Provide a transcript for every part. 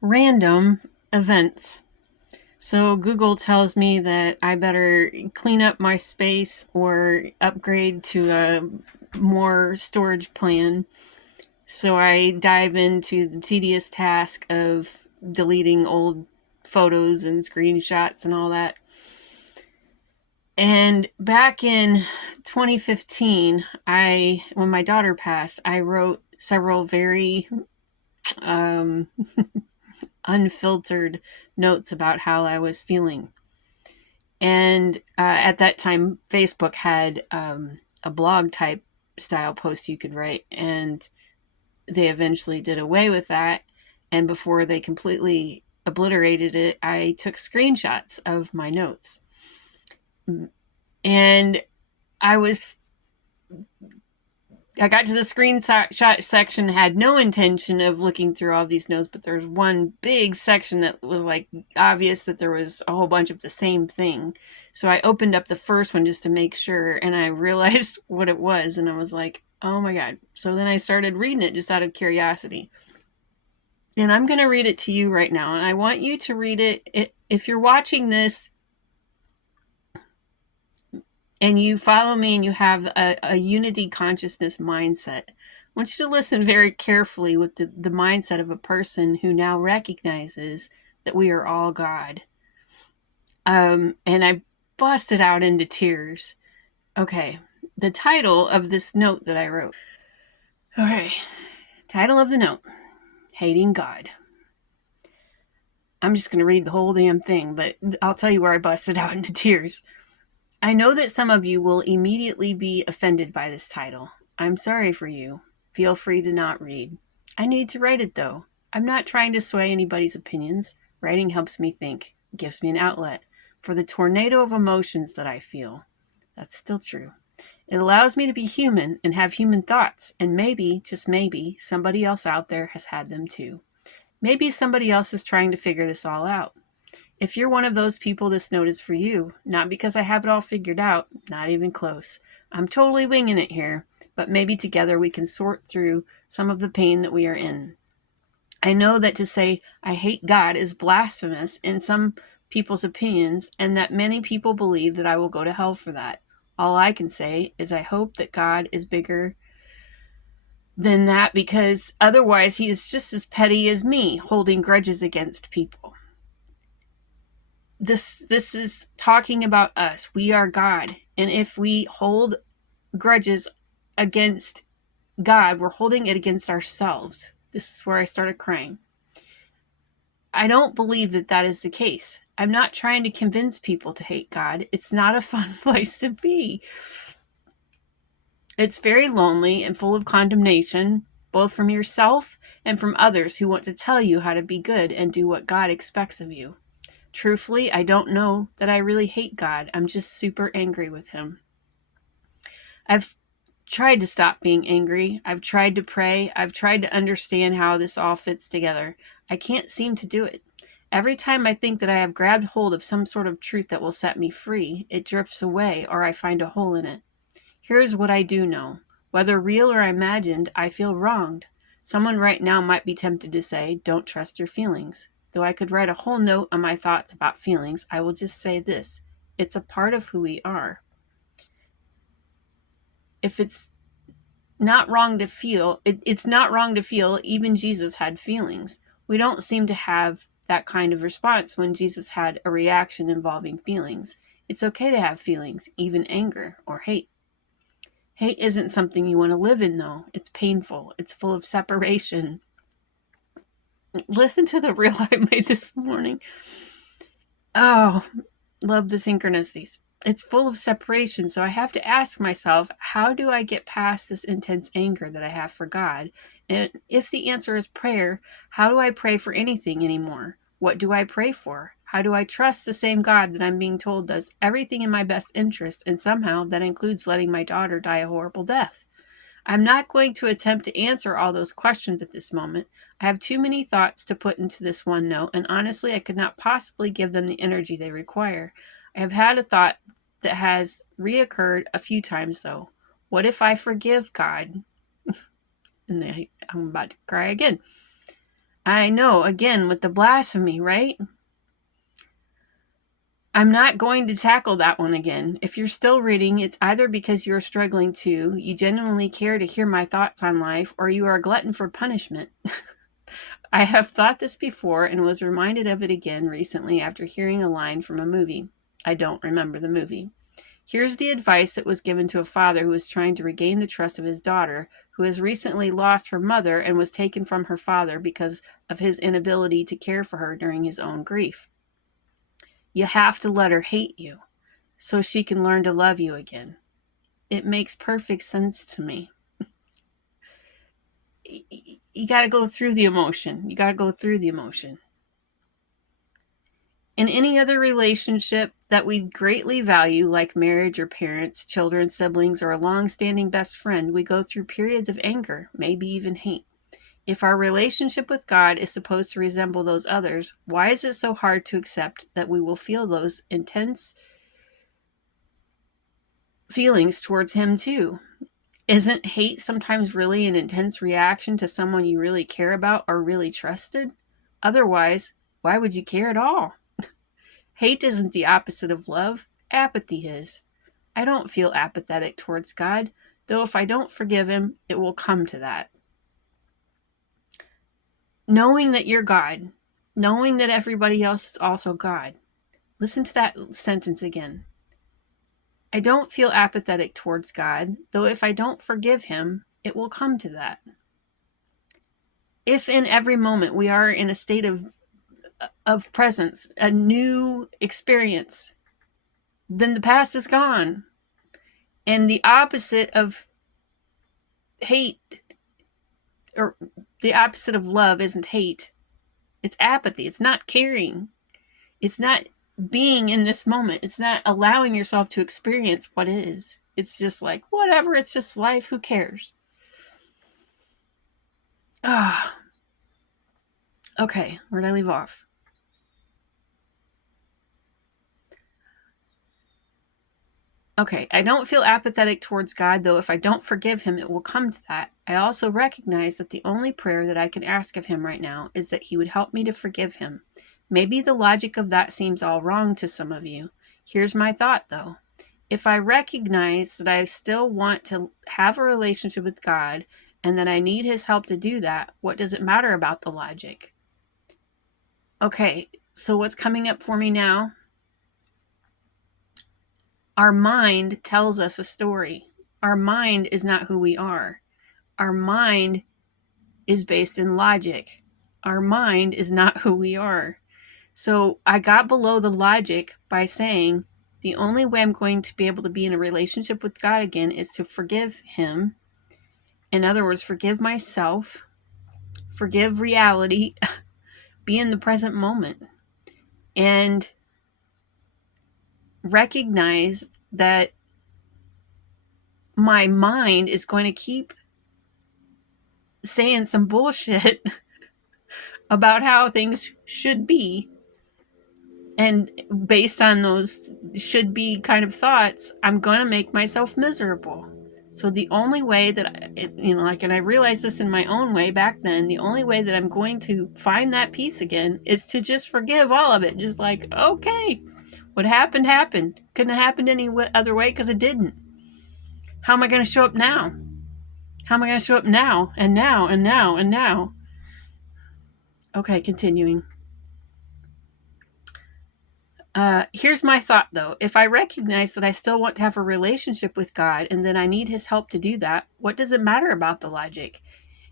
random events. So Google tells me that I better clean up my space or upgrade to a more storage plan. So I dive into the tedious task of deleting old photos and screenshots and all that. And back in 2015, when my daughter passed, I wrote several very um, unfiltered notes about how I was feeling. And at that time, Facebook had a blog type style post you could write, and they eventually did away with that. And before they completely obliterated it, I took screenshots of my notes. And I was I got to the screenshot section, had no intention of looking through all these notes, but there's one big section that was like obvious that there was a whole bunch of the same thing. So I opened up the first one just to make sure, and I realized what it was, and I was like, oh my God. So then I started reading it just out of curiosity. And I'm going to read it to you right now, and I want you to read it. If you're watching this and you follow me and you have a unity consciousness mindset, I want you to listen very carefully with the mindset of a person who now recognizes that we are all God. And I busted out into tears. Okay, the title of this note that I wrote. Okay, title of the note, Hating God. I'm just going to read the whole damn thing, but I'll tell you where I busted out into tears. I know that some of you will immediately be offended by this title. I'm sorry for you. Feel free to not read. I need to write it though. I'm not trying to sway anybody's opinions. Writing helps me think. It gives me an outlet for the tornado of emotions that I feel. That's still true. It allows me to be human and have human thoughts, and maybe, just maybe, somebody else out there has had them too. Maybe somebody else is trying to figure this all out. If you're one of those people, this note is for you. Not because I have it all figured out, not even close. I'm totally winging it here, but maybe together we can sort through some of the pain that we are in. I know that to say I hate God is blasphemous in some people's opinions, and that many people believe that I will go to hell for that. All I can say is I hope that God is bigger than that, because otherwise he is just as petty as me, holding grudges against people. This is talking about us. We are God. And if we hold grudges against God, we're holding it against ourselves. This is where I started crying. I don't believe that that is the case. I'm not trying to convince people to hate God. It's not a fun place to be. It's very lonely and full of condemnation, both from yourself and from others who want to tell you how to be good and do what God expects of you. Truthfully, I don't know that I really hate God. I'm just super angry with him. I've tried to stop being angry. I've tried to pray. I've tried to understand how this all fits together. I can't seem to do it. Every time I think that I have grabbed hold of some sort of truth that will set me free, it drifts away or I find a hole in it. Here's what I do know. Whether real or imagined, I feel wronged. Someone right now might be tempted to say, don't trust your feelings. Though I could write a whole note on my thoughts about feelings, I will just say this. It's a part of who we are. If it's not wrong to feel, it's not wrong to feel. Even Jesus had feelings. We don't seem to have that kind of response when Jesus had a reaction involving feelings. It's okay to have feelings, even anger or hate. Hate isn't something you want to live in, though. It's painful. It's full of separation. Listen to the reel I made this morning. Oh, love the synchronicities. It's full of separation, so I have to ask myself, how do I get past this intense anger that I have for God? And if the answer is prayer, how do I pray for anything anymore? What do I pray for? How do I trust the same God that I'm being told does everything in my best interest, and somehow that includes letting my daughter die a horrible death? I'm not going to attempt to answer all those questions at this moment. I have too many thoughts to put into this one note, and honestly, I could not possibly give them the energy they require. I have had a thought that has reoccurred a few times, though. What if I forgive God? And I'm about to cry again. I know, again, with the blasphemy, right? I'm not going to tackle that one again. If you're still reading, it's either because you're struggling too, you genuinely care to hear my thoughts on life, or you are a glutton for punishment. I have thought this before and was reminded of it again recently after hearing a line from a movie. I don't remember the movie. Here's the advice that was given to a father who was trying to regain the trust of his daughter, who has recently lost her mother and was taken from her father because of his inability to care for her during his own grief. You have to let her hate you so she can learn to love you again. It makes perfect sense to me. You got to go through the emotion. You got to go through the emotion. In any other relationship that we greatly value, like marriage or parents, children, siblings, or a long-standing best friend, we go through periods of anger, maybe even hate. If our relationship with God is supposed to resemble those others, why is it so hard to accept that we will feel those intense feelings towards Him too? Isn't hate sometimes really an intense reaction to someone you really care about or really trusted? Otherwise, why would you care at all? Hate isn't the opposite of love. Apathy is. I don't feel apathetic towards God, though if I don't forgive Him, it will come to that. Knowing that you're God, knowing that everybody else is also God. Listen to that sentence again. I don't feel apathetic towards God, though if I don't forgive Him, it will come to that. If in every moment we are in a state of presence, a new experience, then the past is gone. And the opposite of hate, or the opposite of love, isn't hate. It's apathy. It's not caring. It's not being in this moment. It's not allowing yourself to experience what is. It's just like, whatever, it's just life. Who cares? Ah. Okay, where'd I leave off? Okay, I don't feel apathetic towards God, though if I don't forgive Him, it will come to that. I also recognize that the only prayer that I can ask of Him right now is that He would help me to forgive Him. Maybe the logic of that seems all wrong to some of you. Here's my thought, though. If I recognize that I still want to have a relationship with God and that I need His help to do that, what does it matter about the logic? Okay, so what's coming up for me now? Our mind tells us a story. Our mind is not who we are. Our mind is based in logic. Our mind is not who we are. So I got below the logic by saying the only way I'm going to be able to be in a relationship with God again is to forgive Him. In other words, forgive myself, forgive reality, be in the present moment, and recognize that my mind is going to keep saying some bullshit about how things should be. And based on those should be kind of thoughts, I'm going to make myself miserable. So the only way that, and I realized this in my own way back then, the only way that I'm going to find that peace again is to just forgive all of it. Just like, okay, what happened, happened. Couldn't have happened any other way because it didn't. How am I going to show up now? How am I going to show up now and now and now and now? Okay, continuing. Here's my thought, though. If I recognize that I still want to have a relationship with God and that I need His help to do that, what does it matter about the logic?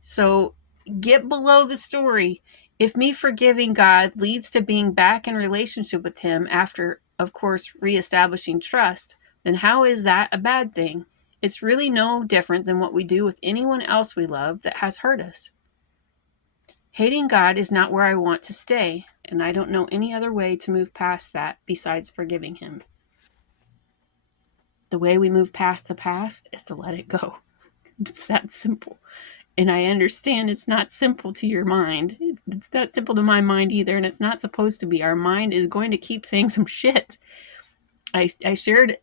So get below the story. If me forgiving God leads to being back in relationship with Him after, of course, reestablishing trust, then how is that a bad thing? It's really no different than what we do with anyone else we love that has hurt us. Hating God is not where I want to stay, and I don't know any other way to move past that besides forgiving Him. The way we move past the past is to let it go. It's that simple. And I understand it's not simple to your mind. It's not simple to my mind either, and it's not supposed to be. Our mind is going to keep saying some shit. I shared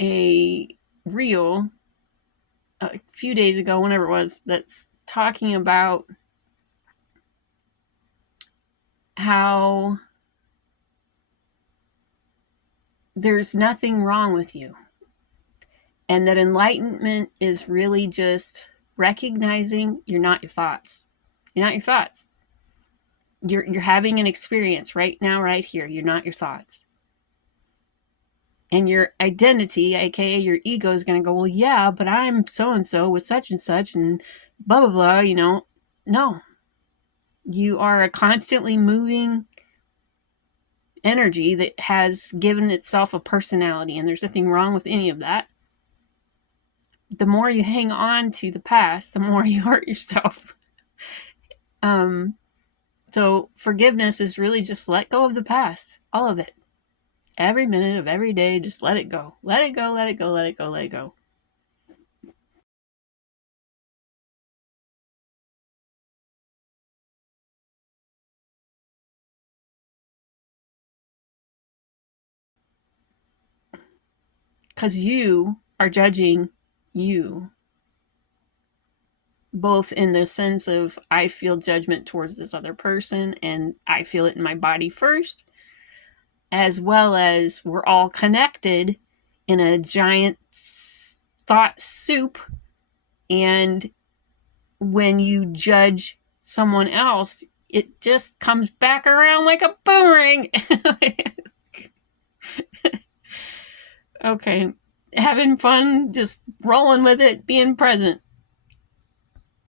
a reel a few days ago, whenever it was, that's talking about how there's nothing wrong with you. And that enlightenment is really just recognizing you're not your thoughts. You're not your thoughts. You're having an experience right now, right here. You're not your thoughts. And your identity, aka your ego, is going to go, well, yeah, but I'm so and so with such and blah, blah, blah, No. You are a constantly moving energy that has given itself a personality, and there's nothing wrong with any of that. The more you hang on to the past, the more you hurt yourself. So forgiveness is really just let go of the past, all of it. Every minute of every day, just let it go. Let it go, let it go, let it go, let it go. Because you are judging you, both in the sense of I feel judgment towards this other person and I feel it in my body first, as well as we're all connected in a giant thought soup. And when you judge someone else, it just comes back around like a boomerang. Okay, having fun, just rolling with it, being present.